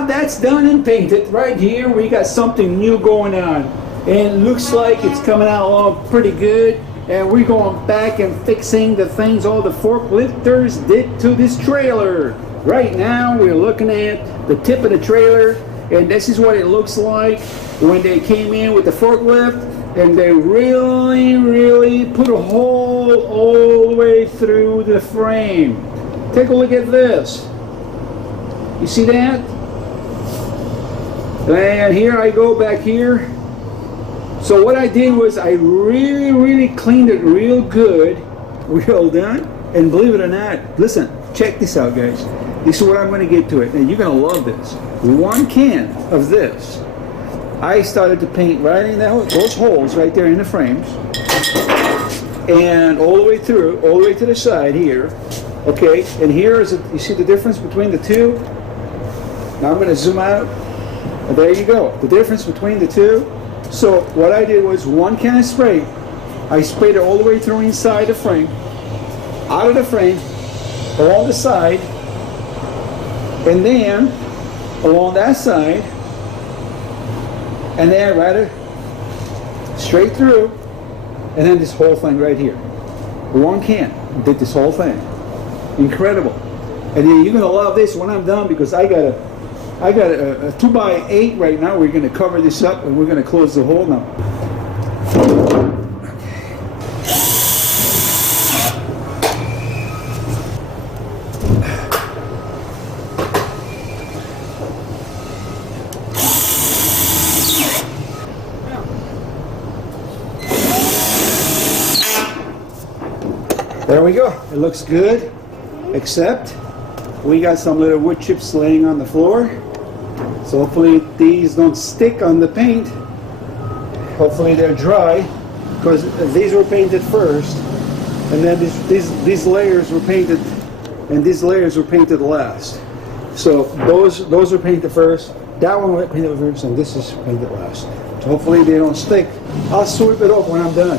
now that's done and painted, right here we got something new going on. And it looks like it's coming out all pretty good. And we're going back and fixing the things all the forklifters did to this trailer. Right now we're looking at the tip of the trailer, and this is what it looks like when they came in with the forklift, and they really put a hole all the way through the frame. Take a look at this. You see that? And here I go back here. So what I did was I really cleaned it real good, well done. And believe it or not, listen, check this out, guys. This is what I'm going to get to it, and you're going to love this. 1 can of this, I started to paint right in those holes right there in the frames, and all the way through, all the way to the side here. Okay, and here is you see the difference between the two. Now I'm going to zoom out. And there you go, the difference between the two. So what I did was 1 can of spray. I sprayed it all the way through inside the frame, out of the frame, along the side, and then along that side, and then right straight through, and then this whole thing right here. 1 can did this whole thing. Incredible. And then you're gonna love this when I'm done, because I got a 2x8 right now. We're gonna cover this up and we're gonna close the hole now. There we go. It looks good, except we got some little wood chips laying on the floor. So hopefully these don't stick on the paint. Hopefully they're dry, because these were painted first, and then these layers were painted, and these layers were painted last. So those were painted first, that one was painted first, and this is painted last. So hopefully they don't stick. I'll sweep it up when I'm done.